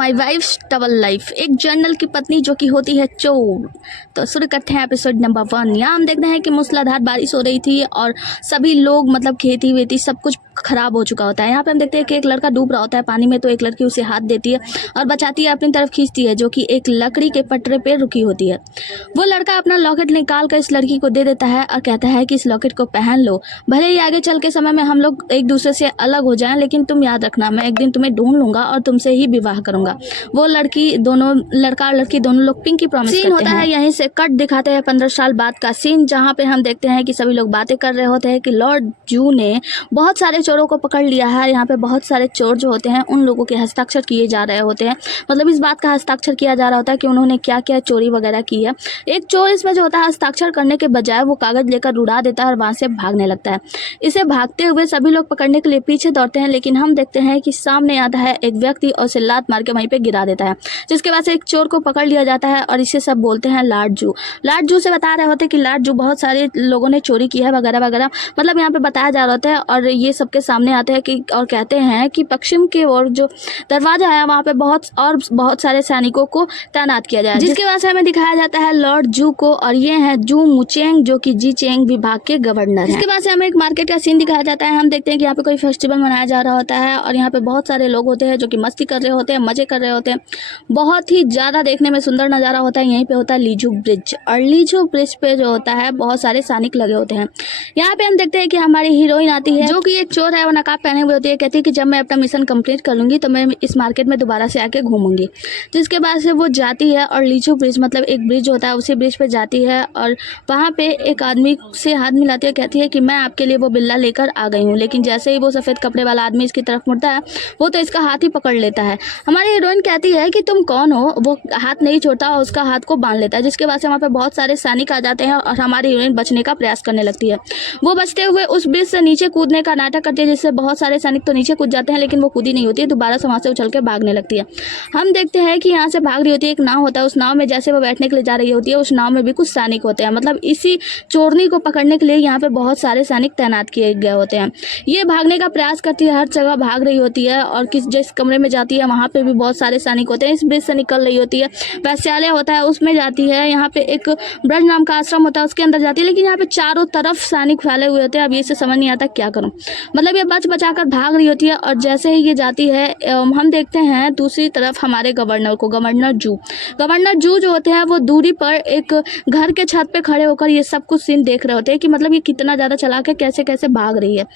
My wife double life, एक general की पत्नी जो कि होती है चोर। तो शुरू करते हैं एपिसोड नंबर 1। यहाँ हम देखते हैं कि मूसलाधार बारिश हो रही थी और सभी लोग मतलब खेती वेती सब कुछ खराब हो चुका होता है। यहाँ पे हम देखते हैं कि एक लड़का डूब रहा होता है पानी में, तो एक लड़की उसे हाथ देती है और बचाती है, अपनी तरफ खींचती है, जो कि एक लकड़ी के पटरे पे रुकी होती है। वो लड़का अपना लॉकेट निकाल कर इस लड़की को दे देता है और कहता है कि इस लॉकेट को पहन लो, भले ही आगे चल के समय में हम लोग एक दूसरे से अलग हो जाएं, लेकिन तुम याद रखना मैं एक दिन तुम्हें ढूंढ लूंगा और तुमसे ही विवाह करूंगा। वो लड़का और लड़की दोनों लोग पिंकी प्रॉमिस करते हैं। होता है यहीं से कट दिखाते हैं 15 साल बाद का सीन, जहाँ पे हम देखते हैं कि सभी लोग बातें कर रहे होते हैं कि लॉर्ड जू ने बहुत सारे चोरों को पकड़ लिया है। यहाँ पे बहुत सारे चोर जो होते हैं उन लोगों के हस्ताक्षर किए जा रहे होते हैं, मतलब इस बात का हस्ताक्षर किया जा रहा होता है कि उन्होंने क्या क्या चोरी वगैरह की है। एक चोर इसमें जो होता है हस्ताक्षर करने के बजाय वो कागज लेकर उड़ा देता है और वहां से भागने लगता है। इसे भागते हुए सभी लोग पकड़ने के लिए पीछे दौड़ते हैं, लेकिन हम देखते हैं कि सामने आता है एक व्यक्ति और उसे लात मार के वहीं पे गिरा देता है, जिसके बाद से एक चोर को पकड़ लिया जाता है और इसे सब बोलते हैं लॉर्ड जू। लॉर्ड जू से बता रहे होते हैं कि लॉर्ड जू बहुत सारे लोगों ने चोरी की है वगैरह वगैरह, मतलब यहाँ पे बताया जा रहा होता है। और ये सबके सामने आते हैं कि और कहते हैं कि पश्चिम की ओर जो दरवाजा है वहाँ पे बहुत सारे सैनिकों को तैनात किया जाए, जिसके बाद से हमें दिखाया जाता है लॉर्ड जू को, और ये है जू मुचेंग जो कि जी चेंग विभाग के गवर्नर हैं। इसके बाद से हमें एक मार्केट का सीन दिखाया जाता है। हम देखते हैं कि यहाँ पे कोई फेस्टिवल मनाया जा रहा होता है और यहाँ पे बहुत सारे लोग होते हैं जो कि मस्ती कर रहे होते हैं, मजे कर रहे होते हैं। बहुत ही ज्यादा देखने में सुंदर नजारा होता है। यहीं पे होता है लीजू ब्रिज, और लीजू ब्रिज पे जो होता है बहुत सारे सैनिक लगे होते हैं। यहाँ पे हम देखते हैं कि हमारी हीरोइन आती है जो कि एक चोर है, वो नकाब पहने हुए होती है। कहती है कि जब मैं अपना मिशन कंप्लीट कर लूंगी तो मैं इस मार्केट में दोबारा से आके घूमूंगी। जिसके बाद से वो जाती है और लीजू ब्रिज मतलब एक ब्रिज होता है, उसी ब्रिज पे जाती है और वहाँ पे एक आदमी से हाथ मिलाती है। कहती है कि मैं आपके लिए वो बिल्ला लेकर आ गई हूँ, लेकिन जैसे ही वो सफेद कपड़े वाला आदमी इसकी तरफ मुड़ता है वो तो इसका हाथ ही पकड़ लेता है। हमारी हीरोइन कहती है कि तुम कौन हो, वो हाथ नहीं छोड़ता और उसका हाथ को बांध लेता है। जिसके बाद से वहाँ पे बहुत सारे सैनिक आ जाते हैं और हमारी हीरोइन बचने का प्रयास करने लगती है। वो बचते हुए उस ब्रिज से नीचे कूदने का नाटक करती है, जिससे बहुत सारे सैनिक तो नीचे कूद जाते हैं, लेकिन वो कूदी नहीं होती है, दोबारा से वहाँ से उछल के भागने लगती है। हम देखते हैं कि यहाँ से भाग रही होती है, एक नाव होता है, उस नाव में जैसे वो बैठने के लिए जा रही होती है उस नाव में भी कुछ सैनिक होते हैं, मतलब इसी चोरनी को पकड़ने के लिए यहाँ पे बहुत सारे सैनिक तैनात किए गए होते हैं। ये भागने का प्रयास करती है, हर जगह भाग रही होती है और जिस कमरे में जाती है वहाँ पे भी बहुत सारे सैनिक होते हैं। इस ब्रिज से निकल रही होती है, वैश्यालय होता है उसमें जाती है, यहाँ पे एक ब्रज नाम का आश्रम होता है उसके अंदर जाती है, लेकिन यहाँ पे चारों तरफ सैनिक फैले हुए होते हैं। अब ये से समझ नहीं आता क्या करूं, मतलब ये बच बचाकर भाग रही होती है। और जैसे ही ये जाती है हम देखते हैं दूसरी तरफ हमारे गवर्नर को, गवर्नर जू जो होते हैं वो दूरी पर एक घर के छत पे खड़े होकर ये सब कुछ सीन देख रहे होते हैं कि मतलब ये कितना ज्यादा चालाक है, कैसे कैसे भाग रही है।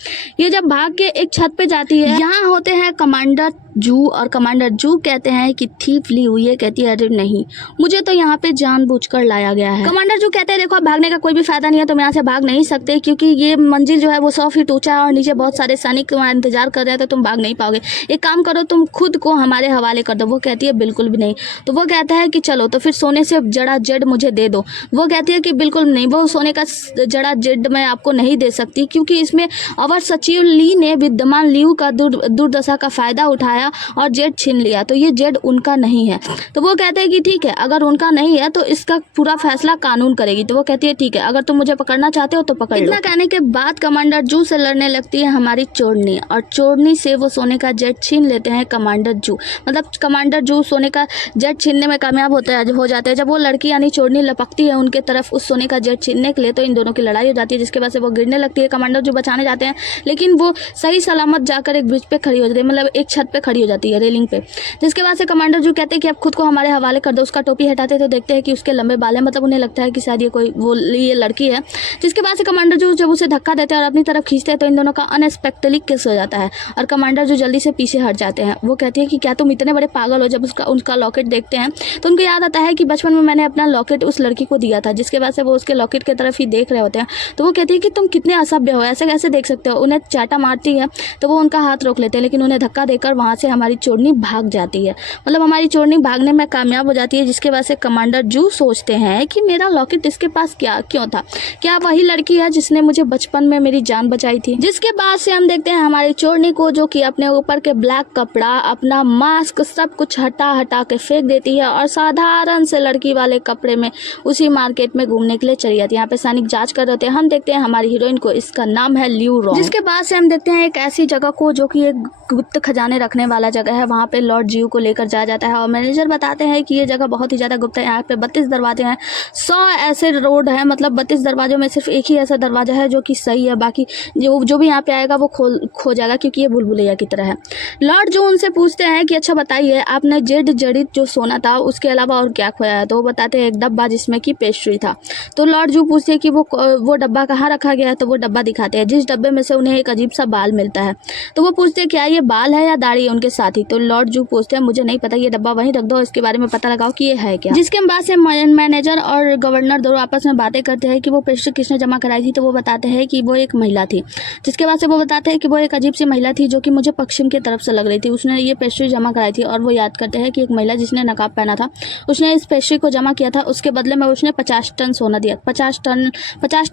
ये जब भाग के एक छत पे जाती है, यहाँ होते हैं कमांडर जू, और कमांडर जू कहते हैं कि थीफ ली हुई है। कहती है अरे नहीं, मुझे तो यहाँ पे जानबूझकर लाया गया है। कमांडर जू कहते हैं देखो भागने का कोई भी फायदा नहीं है, तुम यहाँ से भाग नहीं सकते, क्योंकि ये मंजिल जो है वो 100 फीट ऊंचा है और नीचे बहुत सारे सैनिक तुम्हारा इंतजार कर रहे हैं, तो तुम भाग नहीं पाओगे। एक काम करो, तुम खुद को हमारे हवाले कर दो। वो कहती है बिल्कुल भी नहीं। तो वो कहता है कि चलो तो फिर सोने से जड़ा जेड मुझे दे दो। वो कहती है कि बिल्कुल नहीं, वो सोने का जड़ा जेड मैं आपको नहीं दे सकती, क्योंकि इसमें अवर सचिव ली ने विद्यमान लीव का दुर्दशा का फायदा उठाया और जेड छीन लिया, तो ये जेड उनका नहीं है। तो वो कहते हैं कि ठीक है, अगर उनका नहीं है तो इसका पूरा फैसला कानून करेगी। तो वो कहती है ठीक है, अगर तुम मुझे पकड़ना चाहते हो तो पकड़ लो। इतना कहने के बाद कमांडर जू से लड़ने लगती है हमारी चोरनी, और चोरनी से वो सोने का जेट छीन लेते हैं कमांडर जू। मतलब कमांडर जू सोने का जेट छीनने में कामयाब हो जाते हैं। जब वो लड़की यानी चोरनी लपकती है उनके तरफ उस सोने का जेट छीनने के लिए, तो इन दोनों की लड़ाई हो जाती है, जिसके बाद से वो गिरने लगती है। कमांडर जू बचाने जाते हैं, लेकिन वो सही सलामत जाकर एक ब्रिज पे खड़ी हो जाती है, मतलब एक छत पे खड़ी हो जाती है रेलिंग पे। जिसके बाद से कमांडर जू कहते हैं कि आप खुद को हमारे हवाले कर दो। उसका टोपी हटाते तो देखते हैं कि उसके लंबे बाल हैं, मतलब उन्हें लगता है कि शायद ये लड़की है। जिसके बाद से कमांडर जू जब उसे धक्का देते हैं और अपनी तरफ खींचते हैं तो इन दोनों का अनएक्सपेक्टेडली किस हो जाता है और कमांडर जू जल्दी से पीछे हट जाते हैं। वो कहती है कि क्या तुम इतने बड़े पागल हो। जब उनका लॉकेट देखते हैं तो उनको याद आता है कि बचपन में मैंने अपना लॉकेट उस लड़की को दिया था। जिसके बाद से वो उसके लॉकेट की तरफ ही देख रहे होते हैं। तो वो कहती है कि तुम कितने असभ्य हो, ऐसे कैसे देख सकते हो। उन्हें चाटा मारती है तो वो उनका हाथ रोक लेते हैं, लेकिन उन्हें धक्का देकर वहां से हमारी चोरनी भाग जाती है, मतलब हमारी चोरनी भागने में कामयाब हो जाती है। जिसके बाद से कमांडर जू सोचते हैं कि मेरा लॉकेट इसके पास क्यों था, क्या वही लड़की है जिसने मुझे बचपन में मेरी जान बचाई थी। जिसके बाद से हम देखते हैं हमारी चोरनी को, जो कि अपने ऊपर के ब्लैक कपड़ा, अपना मास्क सब कुछ हटा के फेंक देती है और साधारण से लड़की वाले कपड़े में उसी मार्केट में घूमने के लिए चली जाती है। यहाँ पे सैनिक जांच कर रहे होते हैं। हम देखते हैं हमारी हीरोइन को, इसका नाम है ल्यू रॉन्ग। जिसके बाद से हम देखते हैं एक ऐसी जगह को जो कि एक गुप्त खजाने रखने वाला जगह है। वहाँ पे लॉर्ड जीव को लेकर जाया जाता है और मैनेजर बताते हैं कि ये जगह बहुत ही ज़्यादा गुप्त है, यहाँ पे 32 दरवाजे हैं, 100 ऐसे रोड हैं, मतलब 32 दरवाजों में सिर्फ एक ही ऐसा दरवाजा है जो कि सही है, बाकी जो भी यहाँ पे आएगा वो खो जाएगा, क्योंकि ये भूल-भुलैया की तरह है। लॉर्ड जू उनसे पूछते हैं कि अच्छा बताइए, आपने जेड जड़ित जो सोना था उसके अलावा और क्या खोया है? तो वो बताते हैं एक डब्बा जिसमें कि पेस्ट्री था। तो लॉर्ड जू पूछते हैं कि वो डब्बा कहाँ रखा गया है? तो वो डब्बा दिखाते हैं, जिस डब्बे में से उन्हें एक अजीब सा बाल मिलता है। तो वो पूछते हैं क्या ये बाल है या दाढ़ी है उनके साथ ही? तो लॉर्ड जू पूछते हैं मुझे नहीं पता, ये डब्बा वहीं रख दो, इसके बारे में पता लगाओ कि ये है क्या। जिसके बाद से मैनेजर और गवर्नर दोनों आपस में बातें करते हैं कि वो पेस्ट्री किसने जमा कराई थी। तो वो बताते हैं कि वो एक महिला थी। जिसके बाद से वो बताते हैं कि वो एक अजीब सी महिला थी जो कि मुझे पश्चिम की तरफ से लग रही थी, उसने ये पेस्ट्री जमा कराई थी। और वो याद करते हैं कि एक महिला जिसने नकाब पहना था उसने इस पेस्ट्री को जमा किया था, उसके बदले में उसने 50 टन सोना दिया, 50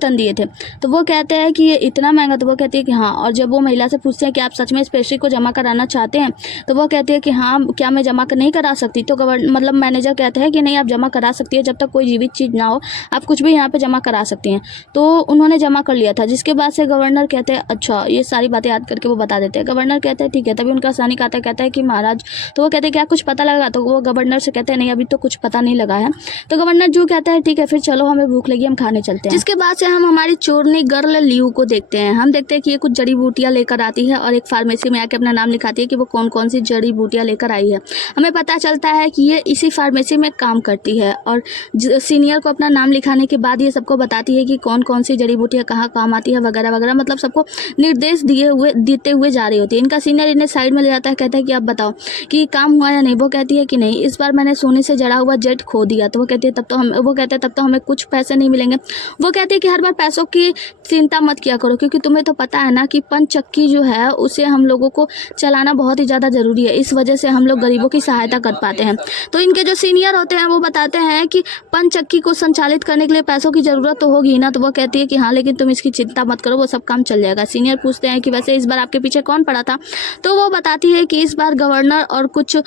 टन दिए थे। तो वो कहते हैं कि ये इतना महंगा? तो वो कहती है कि हाँ। और जब वो महिला से पूछते हैं कि आप सच में इस पेस्ट्री को जमा कराना चाहते हैं? तो वो कहती है कि हाँ, क्या मैं जमा नहीं करा सकती? तो मतलब मैनेजर कहते हैं कि नहीं, आप जमा करा सकती है, जब तक कोई जीवित चीज़ ना हो आप कुछ भी यहाँ पे जमा करा सकती हैं। तो उन्होंने जमा कर लिया था। जिसके बाद से गवर्नर कहते हैं अच्छा, ये सारी बातें याद करके वो बता देते हैं। गवर्नर कहते हैं ठीक है। तभी उनका सैनिक आता है, कहता है कि महाराज, तो वो कहते हैं क्या कुछ पता लगा? तो वो गवर्नर से कहते हैं नहीं, अभी तो कुछ पता नहीं लगा है। तो गवर्नर जो कहता है ठीक है फिर चलो, हमें भूख लगी, हम खाने चलते हैं। जिसके बाद से हम हमारी चोरनी गर्ल लियू को देखते हैं। हम देखते हैं कि ये कुछ जड़ी बूटियां लेकर आती है और एक फार्मेसी में आके अपना नाम लिखाती है कि वो कौन कौन सी जड़ी बूटियां लेकर आई है। हमें पता चलता है कि ये इसी फार्मेसी में काम करती है और सीनियर को अपना नाम लिखाने के बाद ये सबको बताती है कि कौन कौन सी जड़ी बूटियां कहाँ काम आती है वगैरह वगैरह, मतलब सबको निर्देश देते हुए जा रही होती है। इनका सीनियर इन्हें साइड में ले जाता है, कहता है कि आप बताओ कि काम हुआ या नहीं। वो कहती है कि नहीं, इस बार मैंने सोने से जड़ा हुआ जेट खो दिया। तो वो कहते हैं तब तो हमें कुछ पैसे नहीं मिलेंगे। वो कहते हैं कि हर बार पैसों की चिंता मत किया करो, क्योंकि तुम्हें तो पता है ना कि पंचचक्की जो है उसे हम लोगों को चलाना बहुत ही ज़्यादा ज़रूरी है, इस वजह से हम लोग गरीबों की सहायता कर पाते हैं। तो इनके जो सीनियर होते हैं वो बताते हैं कि पंचचक्की को संचालित करने के लिए पैसों की ज़रूरत तो होगी ना। तो वो कहती है कि हाँ, लेकिन तुम इसकी चिंता मत करो, वो सब काम चल जाएगा। सीनियर पूछते हैं कि वैसे इस बार आपके पीछे कौन पड़ा था? तो वो बताती है कि इस बार गवर्नर और कुछ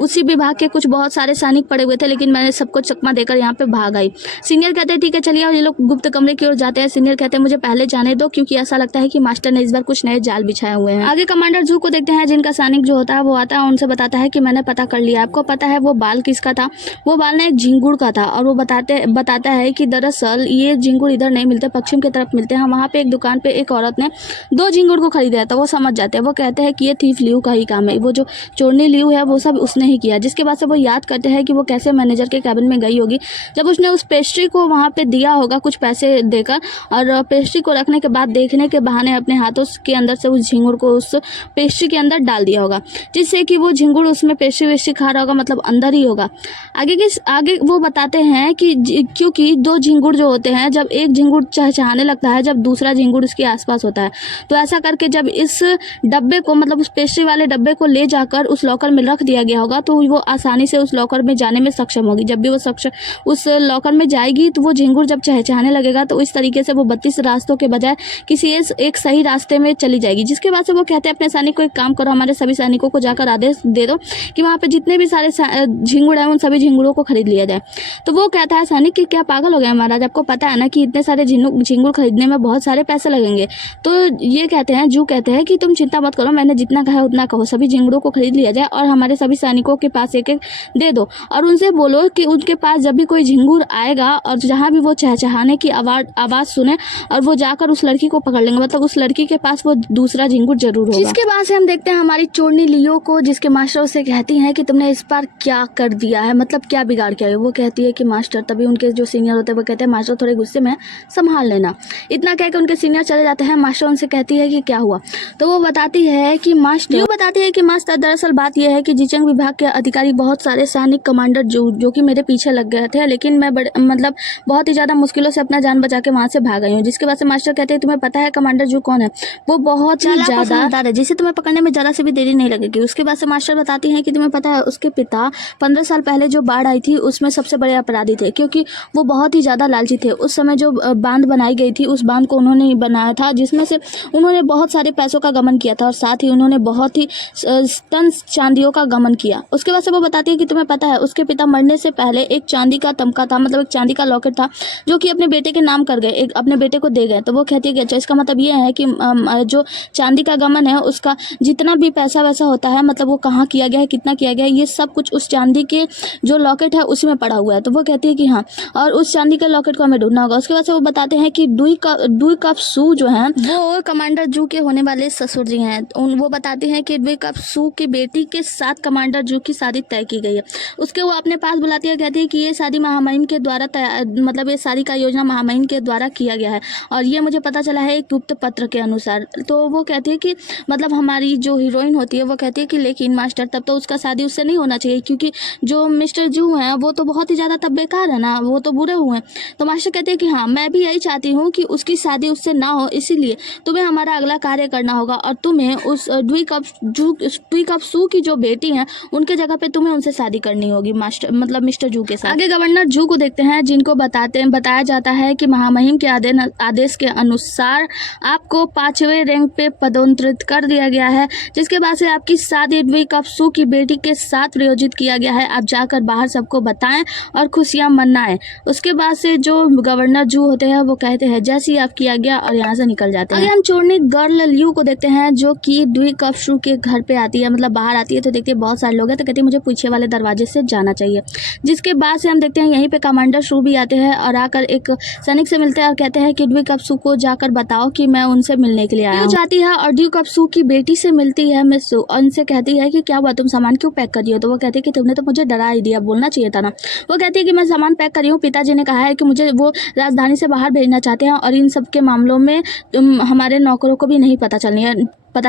उसी विभाग के कुछ बहुत सारे सैनिक पड़े हुए थे, लेकिन मैंने सबको चकमा देकर यहाँ पे भाग आई। सीनियर कहते हैं ठीक है चलिए, और ये लोग गुप्त कमरे की ओर जाते हैं। सीनियर कहते हैं मुझे पहले जाने दो, क्योंकि ऐसा लगता है कि मास्टर ने इस बार कुछ नए जाल बिछाए हुए हैं। आगे कमांडर जू को देखते हैं, जिनका सैनिक जो होता है वो आता है, उनसे बताता है कि मैंने पता कर लिया। आपको पता है वो बाल किसका था? वो बाल ना एक झिंगुर का था। और वो बताता है कि दरअसल ये झिंगुर इधर नहीं मिलते, पश्चिम की तरफ मिलते हैं। वहाँ पे एक दुकान पे एक औरत ने 2 झिंगुर को खरीदा था। वो समझ जाते हैं, वो कहते हैं कि ये थीफ लियू का ही काम है, वो जो चोरनी लियू है वो सब उसने ही किया। जिसके बाद से वो याद करते हैं कि वो कैसे मैनेजर के कैबिन में गई होगी, जब उसने उस पेस्ट्री को वहाँ पे दिया होगा कुछ पैसे देकर, और पेस्ट्री को रखने के बाद देखने के बहाने अपने हाथों के अंदर से उस झिंगुर को उस पेस्ट्री के अंदर डाल दिया होगा, जिससे कि वो झिंगुर उसमें पेस्ट्री वेस्ट्री खा रहा होगा, मतलब अंदर ही होगा। आगे वो बताते हैं कि क्योंकि 2 झिंगुर जो होते हैं, जब एक झिंगुर चहचहाने लगता है जब दूसरा झिंगुर उसके आसपास होता है, तो ऐसा करके जब इस डब्बे को, मतलब उस पेस्ट्री वाले डब्बे को ले जाकर उस लॉकर में रख दिया गया होगा, तो वो आसानी से उस लॉकर में जाने में सक्षम होगी। जब भी वो उस लॉकर में जाएगी तो वो झिंगुर जब चहचहाने लगेगा तो इस तरीके से वो 32 रास्तों के बजाय किसी एक सही रास्ते में चली जाएगी। जिसके बाद से वो कहते हैं अपने सैनिक को एक काम करो, हमारे सभी सैनिकों को जाकर आदेश दे दो कि वहाँ पे जितने भी सारे झिंगुर हैं उन सभी झिंगुरों को खरीद लिया जाए। तो वो कहता है सैनिक कि क्या पागल हो गया महाराज, आपको पता है ना कि इतने सारे झिंगुर खरीदने में बहुत सारे पैसे लगेंगे। तो ये कहते हैं, जू कहते हैं कि तुम चिंता मत करो, मैंने जितना कहा उतना कहो, सभी झिंगुरों को खरीद लिया जाए और हमारे सभी सैनिकों के पास एक एक दे दो, और उनसे बोलो कि उनके पास जब भी कोई झिंगुर आएगा और जहाँ भी वो चहचहाने की आवाज़ सुने और वो जाकर उस लड़की को पकड़ लेंगे, मतलब उस लड़की के पास वो दूसरा झिंगुर जरूर होगा। जिसके बाद से हम देखते हैं हमारी चोरनी लियो को, जिसके मास्टर उसे कहती हैं कि तुमने इस बार क्या कर दिया है, मतलब क्या बिगाड़ किया है। वो कहती है कि मास्टर, तभी उनके जो सीनियर होते हैं वो कहते हैं मास्टर थोड़े गुस्से में, संभाल लेना। इतना कह के उनके सीनियर चले जाते हैं। मास्टर उनसे कहती है कि क्या हुआ, तो वो बताती है कि मास्टर दरअसल बात यह है कि जिचंग विभाग के अधिकारी बहुत सारे सैनिक कमांडर जो कि मेरे पीछे लग गए थे, लेकिन मैं मतलब बहुत ही ज़्यादा मुश्किलों से अपना जान बचा के वहाँ से भाग गई हूँ। जिसके बाद से मास्टर कहते हैं तुम्हें पता है कमांडर जू कौन है? वो बहुत ही ज़्यादा, जिसे तुम्हें पकड़ने में ज़रा से भी देरी नहीं लगेगी। उसके बाद से मास्टर बताती हैं कि तुम्हें पता है उसके पिता 15 साल पहले जो बाढ़ आई थी उसमें सबसे बड़े अपराधी थे, क्योंकि वो बहुत ही ज़्यादा लालची थे। उस समय जो बांध बनाई गई थी उस बांध को उन्होंने ही बनाया था, जिसमें से उन्होंने बहुत सारे पैसों का गमन किया था और साथ ही उन्होंने बहुत ही टन चांदियों का गमन किया। उसके बाद से वो बताती है कि तुम्हें पता है उसके पिता मरने से पहले एक चांदी का तमका था, मतलब एक चांदी का लॉकेट था जो कि अपने बेटे के नाम कर गए, अपने बेटे को दे गए। तो वो कहती है कि अच्छा, इसका मतलब ये है कि जो चांदी का गमन है उसका जितना भी पैसा वैसा होता है, मतलब वो कहाँ कहाँ किया गया है, कितना किया गया है, ये सब कुछ उस चांदी के जो लॉकेट है उसी में पड़ा हुआ है। तो वो कहती है कि हाँ, और उस चांदी के लॉकेट को हमें ढूंढना होगा। उसके बाद से वो बताते हैं कि डुई कप सू जो है वो कमांडर जू के होने वाले ससुर जी हैं। वो बताते हैं कि डुई कप सू की बेटी के साथ कमांडर जू की शादी तय की गई है। उसके वो अपने पास बुलाती है, कहती है कि ये शादी महामहिम के द्वारा मतलब ये शादी का योजना महामहिम के द्वारा किया गया है और ये मुझे पता चला है एक गुप्त पत्र के अनुसार। तो वो कहती है कि मतलब हमारी जो हीरोइन होती है वो कहती है कि लेकिन मास्टर तब तो उसका शादी उससे नहीं होना चाहिए, क्योंकि जो मिस्टर जू हैं वो तो बहुत ही ज़्यादा तब बेकार है ना, वो तो बुरे हुए हैं। तो मास्टर कहते हैं कि हाँ, मैं भी यही चाहती हूँ कि उसकी शादी उससे ना हो, इसीलिए तुम्हें हमारा अगला कार्य करना होगा और तुम्हें उस डुई कप सू की जो बेटी है उनके जगह पे तुम्हें उनसे शादी करनी होगी, मास्टर मतलब मिस्टर जू के साथ। आगे गवर्नर जू को देखते हैं, जिनको बताया जाता है कि महामहिम के आदेश के अनुसार आपको 5वें रैंक पे पदोन्नत कर दिया गया है, जिसके बाद से आपकी शादी डुई कप सू की बेटी के साथ प्रयोजित किया गया है। आप जाकर बाहर सबको बताएं और खुशियां मनाएं। उसके बाद से जो गवर्नर जू होते हैं वो कहते हैं जैसे ही आपकी आज्ञा, और यहाँ से निकल जाते हैं। आगे हम चोरनी गर्ल लियू को देखते हैं, जो कि डुई कप सू के घर पे आती है, मतलब बाहर आती है। तो देखते हैं बहुत सारे लोग हैं, तो कहती है मुझे पीछे वाले दरवाजे से जाना चाहिए। जिसके बाद से हम देखते हैं यहीं पे कमांडर शू भी आते हैं और आकर एक सैनिक से मिलते हैं और कहते हैं कि डुई कप सू को जाकर बताओ कि मैं उनसे मिलने के लिए आया हूं। जाती है और डुई कप सू की बेटी से मिलती है मिस सू, और उनसे कहती है कि क्या हुआ, तुम सामान क्यों पैक कर रही हो। तो वो कहती है कि तुमने तो मुझे डरा ही दिया, बोलना चाहिए था ना। वो कहती है कि मैं सामान पैक कर रही हूँ, पिताजी ने कहा है कि मुझे वो राजधानी से बाहर भेजना चाहते हैं और इन सब के मामलों में हमारे नौकरों को भी नहीं पता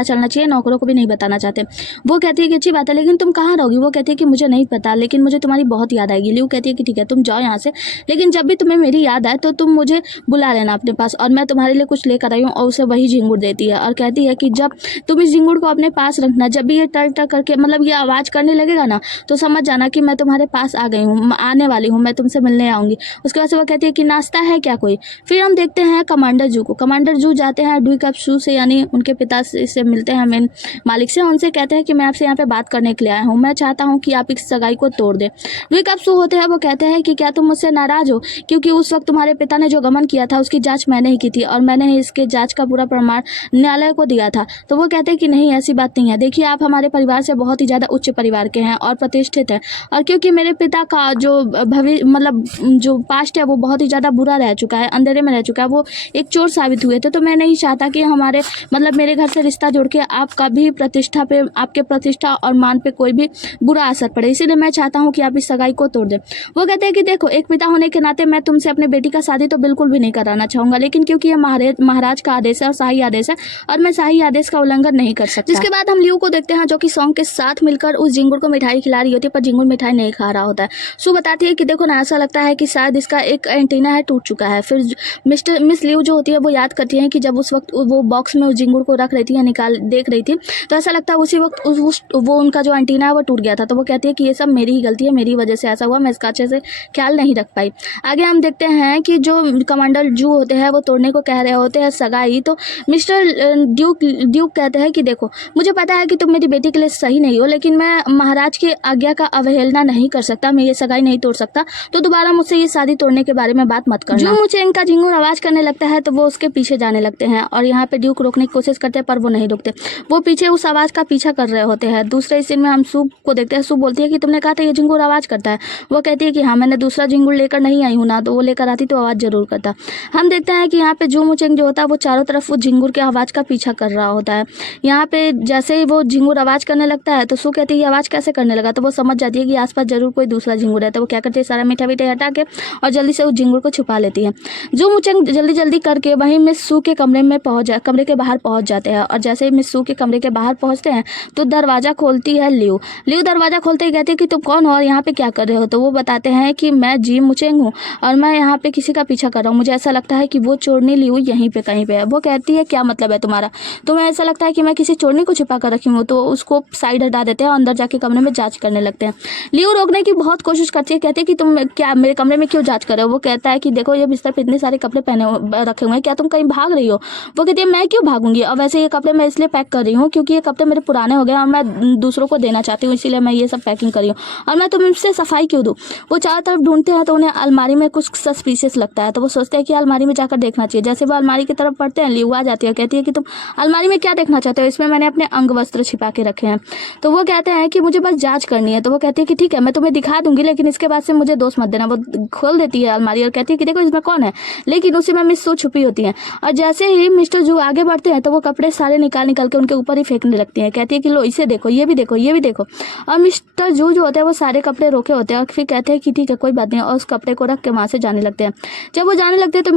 चलना चाहिए, नौकरों को भी नहीं बताना चाहते। वो कहती है कि अच्छी बात है, लेकिन तुम कहाँ रहोगी। वो कहती है कि मुझे नहीं पता, लेकिन मुझे तुम्हारी बहुत याद आएगी। लियू कहती है कि ठीक है, तुम जाओ यहाँ से, लेकिन जब भी तुम्हें मेरी याद आए तो तुम मुझे बुला लेना अपने पास, और मैं तुम्हारे लिए कुछ लेकर आई हूँ। और उसे वही झिंगुर देती है और कहती है कि जब तुम इस झिंगुर को अपने पास रखना, जब भी ये टर टर करके मतलब ये आवाज़ करने लगेगा ना, तो समझ जाना कि मैं तुम्हारे पास आ गई हूँ, आने वाली हूँ, मैं तुमसे मिलने आऊँगी। उसके बाद से वो कहती है कि नाश्ता है क्या कोई। फिर हम देखते हैं कमांडर जू को। कमांडर जू जाते हैं डुई कप सू से, यानी उनके पिता से मिलते हैं, मेन मालिक से। उनसे कहते हैं कि मैं आपसे यहाँ पे बात करने के लिए आया हूँ, मैं चाहता हूँ कि आप इस सगाई को तोड़ दें। डुई कप सू होते हैं, वो कहते हैं कि क्या तुम मुझसे नाराज हो, क्योंकि उस वक्त तुम्हारे पिता ने जो गमन किया था उसकी जांच मैंने ही की थी और मैंने ही इसके जांच का पूरा प्रमाण न्यायालय को दिया था। तो वो कहते हैं कि नहीं, ऐसी बात नहीं है। देखिए, आप हमारे परिवार से बहुत ही ज़्यादा उच्च परिवार के हैं और प्रतिष्ठित हैं, और क्योंकि मेरे पिता का जो भविष्य मतलब जो पास्ट है वो बहुत ही ज़्यादा बुरा रह चुका है, अंधेरे में रह चुका है, वो एक चोर साबित हुए थे। तो मैं नहीं चाहता कि हमारे मतलब मेरे घर से रिश्ता जोड़ के आपका भी प्रतिष्ठा पे, आपके प्रतिष्ठा और मान पे कोई भी बुरा असर पड़े, इसीलिए मैं चाहता हूँ कि आप इस सगाई को तोड़ दें। वो कहते हैं कि देखो, एक पिता होने के नाते मैं तुमसे अपने बेटी का शादी तो बिल्कुल भी नहीं कराना चाहूँगा, लेकिन क्योंकि यह महाराज का आदेश है और शाही आदेश है और मैं शाही आदेश का उल्लंघन नहीं कर सकता। जिसके बाद हम लियू को देखते हैं, जो कि सॉन्ग के साथ मिलकर उस झिंगुर को मिठाई खिला रही होती है, पर झिंगुर मिठाई नहीं खा रहा होता है। सू बताती है कि देखो ना, ऐसा लगता है कि शायद इसका एक एंटीना है टूट चुका है। फिर मिस लियू जो होती है वो याद करती है कि जब उस वक्त वो बॉक्स में उस झिंगुर को रख रही थी या देख रही थी, तो ऐसा लगता है उसी वक्त वो उनका जो एंटीना है वो टूट गया था। तो वो कहती है कि ये सब मेरी ही गलती है, मेरी वजह से ऐसा हुआ, मैं इसका अच्छे से ख्याल नहीं रख पाई। आगे हम देखते हैं कि जो कमांडर जू होते हैं वो तोड़ने को कह रहे होते हैं सगाई। तो मिस्टर ड्यूक कहते हैं कि देखो, मुझे पता है कि तुम मेरी बेटी के लिए सही नहीं हो, लेकिन मैं महाराज की आज्ञा का अवहेलना नहीं कर सकता, मैं ये सगाई नहीं तोड़ सकता, तो दोबारा मुझसे ये शादी तोड़ने के बारे में बात मत करना। जो मुझे इनका झिंगुर आवाज करने लगता है तो वो उसके पीछे जाने लगते हैं और यहाँ पे ड्यूक रोकने की कोशिश करते हैं, पर वो नहीं रुकते, वो पीछे उस आवाज का पीछा कर रहे होते हैं। दूसरे सीन में हम सूप को देखते हैं। सूप बोलती है कि तुमने कहा था ये झिंगुर आवाज करता है। वो कहती है कि हाँ, मैंने दूसरा झिंगुर लेकर नहीं आई हूँ ना, तो वो लेकर आती तो आवाज जरूर करता। हम देखते हैं कि यहाँ पे जो मुचेंग जो होता है वो चारों तरफ वो झिंगुर के आवाज का पीछा कर रहा होता है। यहाँ पे जैसे ही वो झिंगुर आवाज करने लगता है तो सू कहती है ये आवाज कैसे करने लगा, तो वो समझ जाती है कि आसपास जरूर कोई दूसरा झिंगुर है। तो वो क्या करती है, सारा मीठा मीठा हटा के और जल्दी से उस झिंगुर को छुपा लेती है। जो मुचेंग जल्दी जल्दी करके वहीं मिस सू के कमरे के बाहर पहुंच जाते हैं, और जैसे ही मिस सू के कमरे के बाहर पहुंचते हैं तो दरवाजा खोलती है लियू। दरवाजा खोलते ही कहती है कि तुम कौन हो और यहाँ पे क्या कर रहे हो। तो वो बताते हैं कि मैं जी मुचेंग हूँ और मैं यहाँ पे किसी का पीछा कर रहा हूँ, मुझे ऐसा लगता है कि वो चोरनी लियू यहीं पे कहीं पे है। वो कहती है क्या मतलब है तुम्हारा, तुम्हें ऐसा लगता है कि मैं किसी चोरनी को छिपा कर रखी हूँ। तो उसको साइड हटा देते हैं और अंदर जाके कमरे में जांच करने लगते हैं। लियू रोकने की बहुत कोशिश करती है, कहती है कि तुम क्या मेरे कमरे में क्यों जांच कर रहे हो। वो कहता है कि देखो, ये बिस्तर पे इतने सारे कपड़े पहने रखे हुए हैं, क्या तुम कहीं भाग रही हो। वो कहती है मैं क्यों भागूंगी, और वैसे ये कपड़े मैं इसलिए पैक कर रही हूँ क्योंकि ये कपड़े मेरे पुराने हो गए और मैं दूसरों को देना चाहती हूँ, इसीलिए मैं ये सब पैकिंग कर रही हूँ। और मैं तुमसे सफाई क्यों दूँ? वो चारों तरफ ढूंढते हैं तो उन्हें अलमारी में कुछ सस्पिशियस लगता है, तो वो सोचते हैं कि अलमारी में जाकर देखना चाहिए। जैसे वो अलमारी की तरफ पढ़ते हैं, लियू आ जाती है, कहती है कि तुम अलमारी में क्या देखना चाहते हो? इसमें मैंने अपने अंग वस्त्र छिपा के रखे हैं। तो वो कहते हैं कि मुझे बस जांच करनी है। तो वो कहती है कि ठीक है, मैं तुम्हें दिखा दूंगी, लेकिन इसके बाद से मुझे दोष मत देना। वो खोल देती है अलमारी और कहती है कि देखो इसमें कौन है, लेकिन उसी में मिस सू छुपी होती है। और जैसे ही मिस्टर जू आगे बढ़ते हैं तो वो कपड़े सारे निकाल के उनके ऊपर ही फेंकने लगती हैं। कहती है कि लो इसे देखो, ये भी देखो, ये भी देखो। और मिस्टर जू जो होते हैं वो सारे कपड़े रोके होते हैं और फिर कहते हैं कि ठीक है कोई बात नहीं, और उस कपड़े को रख के वहाँ से जाने लगते हैं। जब वो जाने लगते हैं तो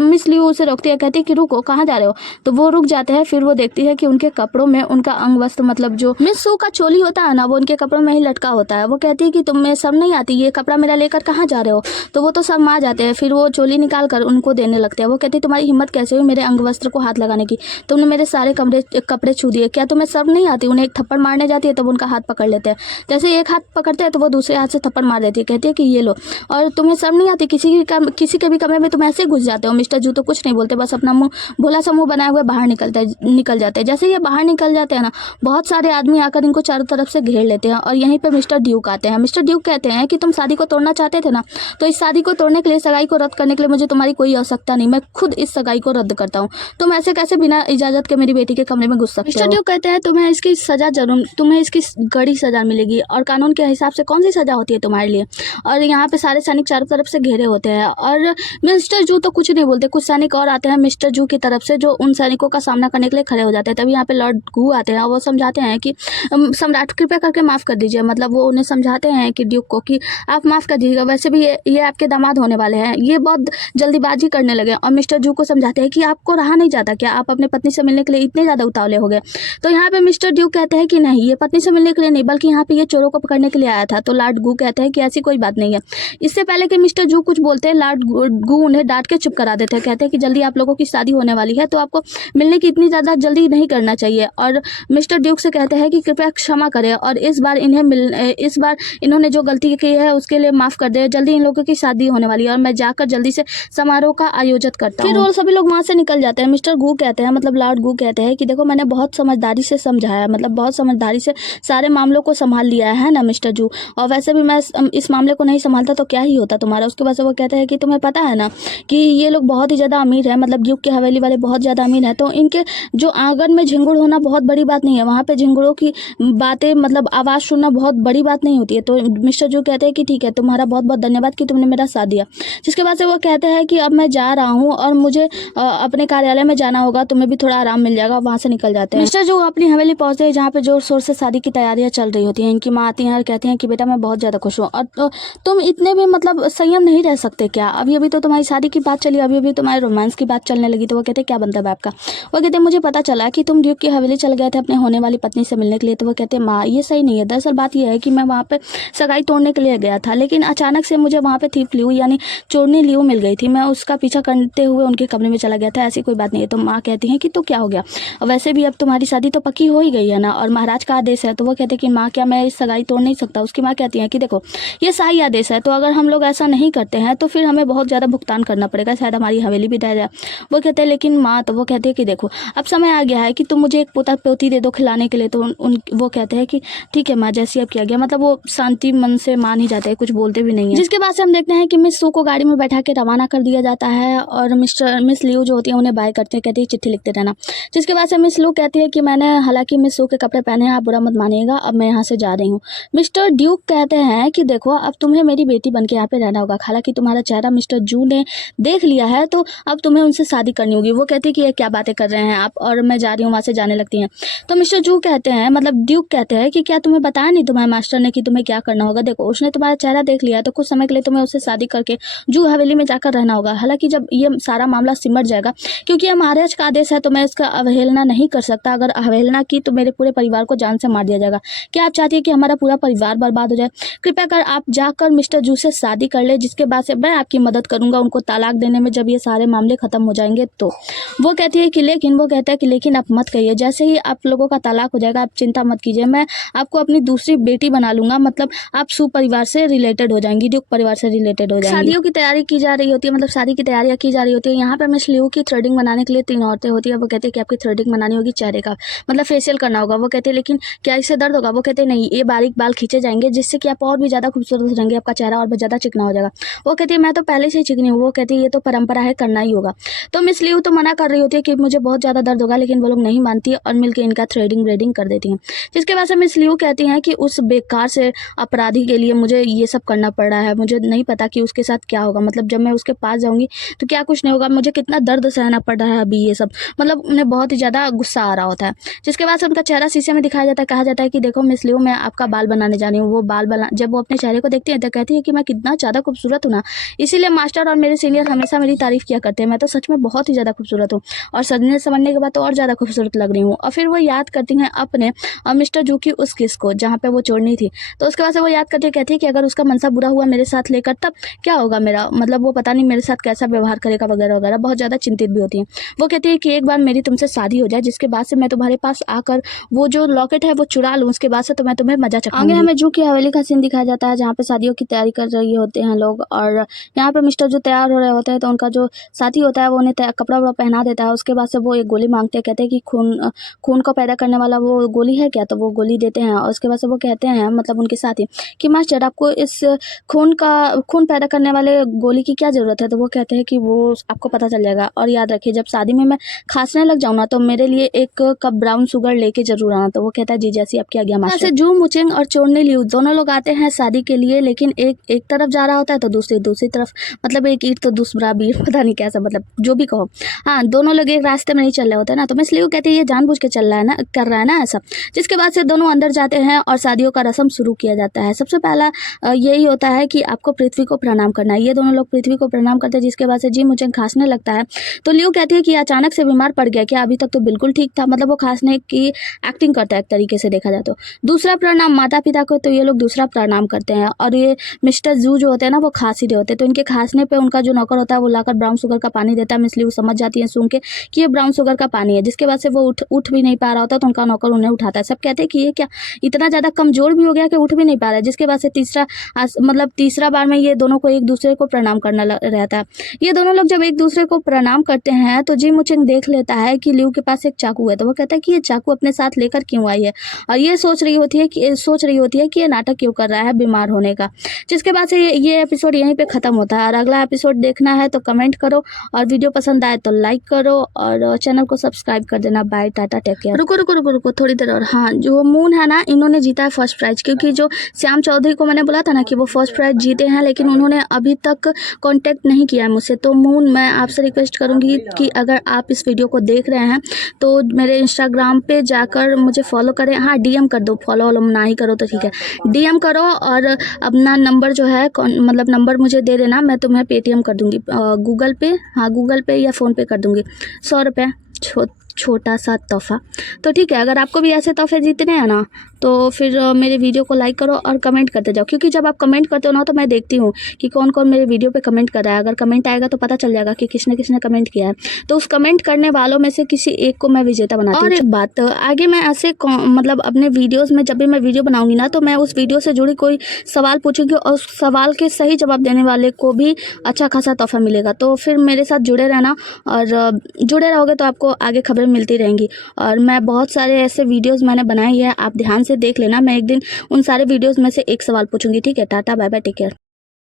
मिस लियू उसे रोकती है, कहती है कि रुको, कहाँ जा रहे हो? तो वो रुक जाते हैं। फिर वो देखती है कि उनके कपड़ों में उनका अंग वस्त्र मतलब जो मिस सू का चोली होता है ना, वो उनके कपड़ों में ही लटका होता है। वो कहती है कि तुम्हें सब नहीं आती, ये कपड़ा मेरा लेकर कहाँ जा रहे हो? तो वो तो सब आ जाते हैं। फिर वो चोली निकाल कर उनको देने लगते हैं। वो कहती है तुम्हारी हिम्मत कैसे हुई मेरे अंग वस्त्र को हाथ लगाने की? तुमने मेरे सारे कपड़े छू दिए, क्या तुम्हें सब नहीं आती? उन्हें एक थप्पड़ मारने जाती है तब उनका हाथ पकड़ लेते हैं। जैसे एक हाथ पकड़ते हैं तो वो दूसरे हाथ से थप्पड़ मार देती है। कहती है कि ये लो, और तुम्हें सब नहीं आती, किसी के भी कमरे में तुम ऐसे घुस जाते हो। मिस्टर जू तो कुछ नहीं बोलते, बस अपना मुंह भोला सा मुंह बनाए हुए बाहर निकल जाते हैं। जैसे ये बाहर निकल जाते हैं ना, बहुत सारे आदमी आकर इनको चारों तरफ से घेर लेते हैं और यहीं पे मिस्टर ड्यूक आते हैं। मिस्टर ड्यूक कहते हैं कि तुम शादी को तोड़ना चाहते थे ना, तो इस शादी को तोड़ने के लिए, सगाई को रद्द करने के लिए मुझे तुम्हारी कोई आवश्यकता नहीं, मैं खुद इस सगाई को रद्द करता हूँ। तुम ऐसे कैसे बिना इजाजत के मेरी बेटी के कमरे में घुस सकते हो? मिस्टर ड्यूक कहते हैं तुम्हें इसकी कड़ी सजा मिलेगी, और कानून के हिसाब से कौन सी सजा होती है तुम्हारे लिए? और यहाँ पे सारे सैनिक चारों तरफ से घेरे होते हैं और मिस्टर जू तो कुछ नहीं बोलते। कुछ सैनिक और आते हैं मिस्टर जू की तरफ से, जो उन सैनिकों का सामना करने के लिए खड़े हो जाते हैं। तभी यहाँ पे लॉर्ड गू आते हैं और वो समझाते हैं कि सम्राट कृपया करके माफ़ कर दीजिए। मतलब वो उन्हें समझाते हैं कि ड्यूक को कि आप माफ़ कर दीजिएगा, वैसे भी ये आपके दामाद होने वाले हैं, ये बहुत जल्दीबाजी करने लगे। और मिस्टर जू को समझाते हैं कि आपको रहा नहीं जाता क्या, आप अपनी पत्नी से मिलने के लिए इतने ज़्यादा उतावले हो गए? तो यहाँ पे मिस्टर ड्यूक कहते हैं कि नहीं, ये पत्नी से मिलने के लिए नहीं, बल्कि यहाँ पे ये चोरों को पकड़ने के लिए आया था। तो लॉर्ड गू कहते हैं कि ऐसी कोई बात नहीं है। इससे पहले कि मिस्टर जू कुछ बोलते हैं, लॉर्ड गू उन्हें डांट के चुप करा देते हैं। कहते हैं कि जल्दी आप लोगों की शादी होने वाली है, तो आपको मिलने की इतनी ज़्यादा जल्दी नहीं करना चाहिए। और मिस्टर ड्यूक से कहते हैं कि कृपया क्षमा करें और इस बार इन्होंने जो गलती की है उसके लिए माफ़ कर दे। जल्दी इन लोगों की शादी होने वाली है और मैं जाकर जल्दी से समारोह का आयोजित करता हूँ। फिर वो सभी लोग वहाँ से निकल जाते हैं। मिस्टर गू कहते हैं, मतलब लॉर्ड गू कहते हैं कि देखो मैंने बहुत समझदारी से समझाया, मतलब बहुत समझदारी से सारे मामलों को संभाल लिया है ना मिस्टर जू, और वैसे भी मैं इस मामले को नहीं संभालता तो क्या ही होता तुम्हारा। उसके बाद से वो कहते हैं कि तुम्हें पता है ना कि ये लोग बहुत ही ज़्यादा अमीर है, मतलब ड्यूक की हवेली वाले बहुत ज़्यादा अमीर है, तो इनके जो आंगन में झिंगुर होना बहुत बड़ी बात नहीं है। वहाँ पे झिंगुरों की बातें मतलब आवाज़ सुनना बहुत बड़ी बात नहीं होती है। तो मिस्टर जू कहते हैं कि ठीक है, तुम्हारा बहुत बहुत धन्यवाद कि तुमने मेरा साथ दिया। जिसके बाद से वो कहते हैं कि अब मैं जा रहा हूँ और मुझे अपने कार्यालय में जाना होगा, तुम्हें भी थोड़ा आराम मिल जाएगा। वहाँ से निकल जाते हैं। मिस्टर जू अपनी हवेली पहुँचते हैं जहाँ पे जोर शोर से शादी की तैयारियाँ चल रही होती हैं। इनकी माँ आती हैं और कहती हैं कि बेटा मैं बहुत ज़्यादा खुश हूँ, और तुम इतने भी मतलब संयम नहीं रह सकते क्या? अभी अभी तो तुम्हारी शादी की बात चली, अभी अभी तुम्हारे रोमांस की बात चलने लगी। तो वो कहते हैं क्या बनता है बाप का? वो कहते हैं मुझे पता चला कि तुम ड्यूक की हवेली चल गए थे अपने होने वाली पत्नी से मिलने के लिए। तो वो कहते हैं माँ ये सही नहीं है, दरअसल बात यह है कि मैं वहाँ पे सगाई तोड़ने के लिए गया था, लेकिन अचानक से मुझे वहाँ पे थीफ लियू यानी चोरनी लियू मिल गई थी। मैं उसका पीछा करते हुए उनके कमरे में चला गया था, ऐसी कोई बात नहीं है। तो माँ कहती है कि तो क्या हो गया, वैसे भी अब तुम्हारी शादी तो पक्की हो ही गई है ना, और महाराज का आदेश है। तो वो कहते हैं कि माँ क्या मैं इस सगाई तोड़ नहीं सकता? उसकी माँ कहती है कि देखो ये शाही आदेश है, तो अगर हम लोग ऐसा नहीं करते हैं तो फिर हमें बहुत ज़्यादा भुगतान करना पड़ेगा, शायद हमारी हवेली भी ढह जाए। वो कहते हैं लेकिन माँ, तो वो कहते हैं कि देखो अब समय आ गया है कि तुम मुझे एक पोता पोती दे दो खिलाने के लिए। तो वो कहते हैं कि ठीक है माँ, जैसी अब किया गया। मतलब वो शांति मन से मान ही जाते हैं, कुछ बोलते भी नहीं है। जिसके बाद से हम देखते हैं कि मिस सू को गाड़ी में बैठा के रवाना कर दिया जाता है और मिस लियू जो होती है उन्हें बाय करते हैं, कहती है चिट्ठी लिखते रहना। जिसके बाद से मिस लू कहती है कि मैंने हालांकि मिस सू के कपड़े पहने हैं, आप बुरा मत मानिएगा, अब मैं यहाँ से जा रही हूँ। मिस्टर ड्यूक कहते हैं कि देखो अब तुम्हें मेरी बेटी बन के यहाँ पे रहना होगा, हालांकि तुम्हारा चेहरा मिस्टर जू ने देख लिया है, तो अब तुम्हें उनसे शादी करनी होगी। वो कहती है कि ये क्या बातें कर रहे हैं आप, और मैं जा रही हूँ। वहाँ से जाने लगती हैं। तो मिस्टर जू कहते हैं, मतलब ड्यूक कहते हैं कि क्या तुम्हें बताया नहीं तुम्हारे मास्टर ने कि तुम्हें क्या करना होगा? देखो उसने तुम्हारा चेहरा देख लिया है, तो कुछ समय के लिए तुम्हें उससे शादी करके जू हवेली में जाकर रहना होगा। हालांकि जब ये सारा मामला सिमट जाएगा, क्योंकि ये महाराज का आदेश है, तो मैं इसका अवहेलना नहीं कर सकता। अगर अवहेलना की तो मेरे पूरे परिवार को जान से मार दिया जाएगा। क्या आप चाहती है कि हमारा पूरा परिवार बर्बाद हो जाए? कृपया कर आप जाकर मिस्टर जू से शादी कर ले, जिसके बाद से मैं आपकी मदद करूंगा उनको तलाक देने में, जब ये सारे मामले खत्म हो जाएंगे तो। वो कहती है कि लेकिन, वो कहता है कि लेकिन आप मत कहिए, जैसे ही आप लोगों का तलाक हो जाएगा आप चिंता मत कीजिए, मैं आपको अपनी दूसरी बेटी बना लूंगा। मतलब आप सू परिवार से रिलेटेड हो जाएंगी, ड्यूक परिवार से रिलेटेड हो जाएंगी। शादियों की तैयारी की जा रही होती है, मतलब शादी की तैयारियां की जा रही होती है। यहाँ पर मिस लियू की थ्रेडिंग बनाने के लिए 3 औरतें होती है। वो कहती है कि आपकी थ्रेडिंग बनानी होगी चेहरे का, मतलब फेशियल करना होगा। वो कहते हैं लेकिन क्या इससे दर्द होगा? वो कहते हैं नहीं, ये बारीक बाल खींचे जाएंगे जिससे कि आप और भी ज़्यादा खूबसूरत हो जाएंगे, आपका चेहरा और भी ज़्यादा चिकना हो जाएगा। वो कहती है मैं तो पहले से ही चिकनी हूँ। वो कहती है ये तो परंपरा है, करना ही होगा। तो मिस लियू तो मना कर रही होती है कि मुझे बहुत ज़्यादा दर्द होगा, लेकिन वो लोग नहीं मानती और मिलकर इनका थ्रेडिंग व्रेडिंग कर देती हैं। जिसके बाद से मिस लियू कहती हैं कि उस बेकार से अपराधी के लिए मुझे ये सब करना पड़ रहा है, मुझे नहीं पता कि उसके साथ क्या होगा, मतलब जब मैं उसके पास जाऊंगी तो क्या कुछ नहीं होगा, मुझे कितना दर्द सहना पड़ रहा है अभी ये सब, मतलब उन्हें बहुत ही ज़्यादा गुस्सा आ रहा होता है। जिसके बाद से उनका चेहरा शीशे में दिखाया जाता है, कहा जाता है कि देखो मिस लियू, मैं आपका बाल बनाने जा रही हूँ। वो बाल बना, जब वो अपने चेहरे को देखती है तो कहती है कि मैं कितना ज़्यादा खूबसूरत हूँ ना, इसीलिए मास्टर और मेरे सीनियर हमेशा मेरी तारीफ़ किया करते हैं, मैं तो सच में बहुत ही ज़्यादा खूबसूरत हूँ और सजने संवरने के बाद तो और ज़्यादा खूबसूरत लग रही हूँ। और फिर वो याद करती हैं अपने मिस्टर जू की उस किस को जहाँ पे वो छोड़नी थी। तो उसके बाद से वो याद करती कहती है कि अगर उसका मनसा बुरा हुआ मेरे साथ लेकर तब क्या होगा मेरा, मतलब वो पता नहीं मेरे साथ कैसा व्यवहार करेगा वगैरह वगैरह, बहुत ज़्यादा चिंतित भी होती है। वो कहती है कि एक बार मेरी तुमसे शादी हो जाए, जिसके बाद से मैं तुम्हारे पास आकर वो जो लॉकेट है वो चुरा लूँ, उसके बाद से तो मैं तुम्हें मजा चखाऊंगी। आगे हमें जू की हवेली का सीन दिखाया जाता है जहाँ पे शादियों की तैयारी कर रही होते हैं लोग, और यहाँ पे मिस्टर जो तैयार हो रहे होते हैं तो उनका जो साथी होता है वो उन्हें कपड़ा वपड़ा पहना देता है। उसके बाद से वो एक गोली मांगते हैं, कहते हैं कि खून को पैदा करने वाला वो गोली है क्या, तो वो गोली देते हैं। और उसके बाद से वो कहते हैं, मतलब उनके साथी, कि मास्टर आपको इस खून पैदा करने वाले गोली की क्या ज़रूरत है? तो वो कहते हैं कि वो आपको पता चल जाएगा, और याद रखिए जब शादी में मैं खांसने लग जाऊँ ना तो मेरे लिए एक कप ब्राउन शुगर लेके जरूर आना। तो वो कहता है जी जैसी आपकी आज्ञा मास्टर। जू मुचिंग और चोरनी लियू दोनों लोग आते हैं शादी के लिए, लेकिन एक तरफ जा रहा होता है तो दूसरी तरफ, मतलब एक ईट तो दूसरा बीट, पता नहीं कैसा, मतलब जो भी कहो। हाँ, दोनों लोग एक रास्ते में नहीं चल रहे होते ना, तो मिस लियू कहती है ये जानबूझ के चल रहा है ना, कर रहा है ना ऐसा। जिसके बाद से दोनों अंदर जाते हैं और शादियों का रस्म शुरू किया जाता है। सबसे पहला यही होता है कि आपको पृथ्वी को प्रणाम करना है। ये दोनों लोग पृथ्वी को प्रणाम करते हैं, जिसके बाद से जी मुझे खांसने लगता है। तो लियू कहती है कि अचानक से बीमार पड़ गया क्या, अभी तक तो बिल्कुल ठीक था, मतलब वो खांसने की एक्टिंग करता है एक तरीके से देखा जाए तो। दूसरा प्रणाम माता पिता को, तो ये लोग दूसरा प्रणाम करते हैं। और ये मिस्टर जू जो होते हैं ना वो खांस ही रहे होते हैं, तो इनके खांसने पे उनका जो नौकर होता है वो लाकर ब्राउन शुगर का पानी देता है। मिस लियू समझ जाती है सुन के कि ये ब्राउन शुगर का पानी है। जिसके बाद से वो उठ भी नहीं पा रहा होता, तो उनका नौकर उन्हें उठाता है। सब कहते हैं कि ये क्या इतना ज़्यादा कमजोर भी हो गया कि उठ भी नहीं पा रहा है। जिसके बाद से तीसरा बार में ये दोनों को एक दूसरे को प्रणाम करना रहता है। ये दोनों लोग जब एक दूसरे को प्रणाम करते हैं तो जी मुचिंग देख लेता है कि लियू के पास एक चाकू है। तो वो कहता है कि ये चाकू अपने साथ लेकर क्यों आई है, और ये सोच रही होती है कि ये नाटक क्यों कर रहा है बीमार होने का। जिसके बाद से ये एपिसोड यहीं पे ख़त्म होता है। और अगला एपिसोड देखना है तो कमेंट करो, और वीडियो पसंद आए तो लाइक करो, और चैनल को सब्सक्राइब कर देना। Bye, tata, take care. रुको थोड़ी देर और। हाँ, जो मून है ना, इन्होंने जीता है फर्स्ट प्राइज, क्योंकि जो श्याम चौधरी को मैंने बोला था ना कि वो फर्स्ट प्राइज जीते हैं, लेकिन उन्होंने अभी तक कांटेक्ट नहीं किया है मुझसे। तो मून, मैं आपसे रिक्वेस्ट करूंगी कि अगर आप इस वीडियो को देख रहे हैं तो मेरे इंस्टाग्राम पे जाकर मुझे फॉलो करें। हाँ, डीएम कर दो, फॉलो ना ही करो तो ठीक है, डीएम करो और अपना नंबर जो है मतलब नंबर मुझे दे देना, मैं तुम्हें पेटीएम कर दूंगी, गूगल पे, हाँ गूगल पे या फ़ोन पे कर दूंगी। 100 रुपये छोटा सा तोहफा। तो ठीक है, अगर आपको भी ऐसे तोहफे जीतने हैं ना तो फिर मेरे वीडियो को लाइक करो और कमेंट करते जाओ, क्योंकि जब आप कमेंट करते हो ना तो मैं देखती हूँ कि कौन कौन मेरे वीडियो पे कमेंट कर रहा है। अगर कमेंट आएगा तो पता चल जाएगा कि किसने किसने कमेंट किया है, तो उस कमेंट करने वालों में से किसी एक को मैं विजेता बनाती हूँ। और एक बात, आगे मैं ऐसे मतलब अपने वीडियोज़ में जब भी मैं वीडियो बनाऊँगी ना तो मैं उस वीडियो से जुड़ी कोई सवाल पूछूंगी, और उस सवाल के सही जवाब देने वाले को भी अच्छा खासा तोहफा मिलेगा। तो फिर मेरे साथ जुड़े रहना, और जुड़े रहोगे तो आपको आगे खबरें मिलती रहेंगी। और मैं बहुत सारे ऐसे वीडियोज़ मैंने बनाए हैं, आप ध्यान से देख लेना। मैं एक दिन उन सारे वीडियोज़ में से एक सवाल पूछूंगी। ठीक है, tata, bye bye, take care.